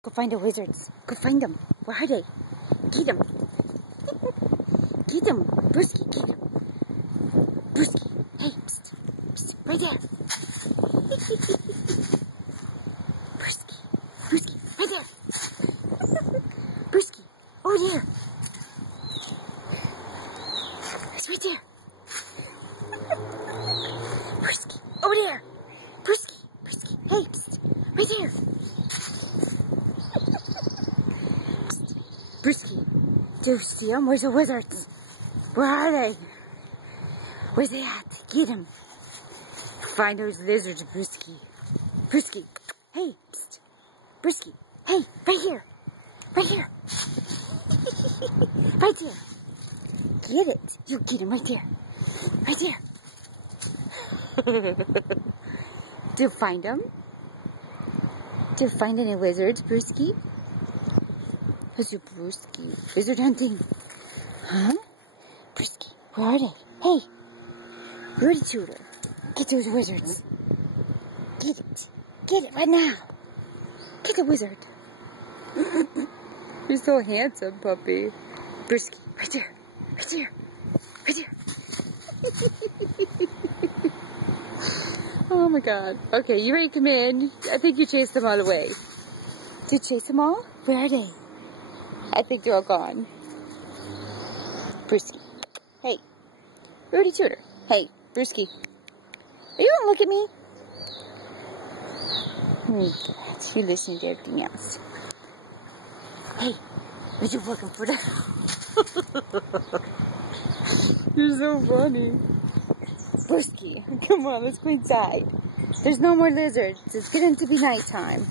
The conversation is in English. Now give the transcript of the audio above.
Go find the wizards. Go find them. Where are they? Get them. Get them. Brewski, get them. Brewski. Hey, psst. Psst. Right there. Brewski. Brewski. Right there. Brewski. Over there. It's right there. Brewski. Over there. Brewski. Brewski. Hey, psst. Right there. Brewski, do you see them? Where's the wizards? Where are they? Where's they at? Get them. Find those lizards, Brewski. Brewski. Hey, psst. Brewski. Hey, right here. Right here. Right there. Get it. You get him right there. Right there. Do you find them? Do you find any wizards, Brewski? Who's your Brewski? Wizard hunting. Huh? Brewski, where are they? Hey! Rudy Tudor. Get those wizards. Get it. Get it right now. Get the wizard. You're so handsome, puppy. Brewski, right there. Right there. Right there. Oh my god. Okay, you ready to come in? I think you chased them all away. Did you chase them all? Where are they? I think they're all gone. Brewski. Hey. Rudy Tudor. Hey, Brewski. You don't look at me. You listen to everything else. Hey, what you looking for that? You're so funny. Brewski, come on, let's go inside. There's no more lizards. It's getting to be nighttime.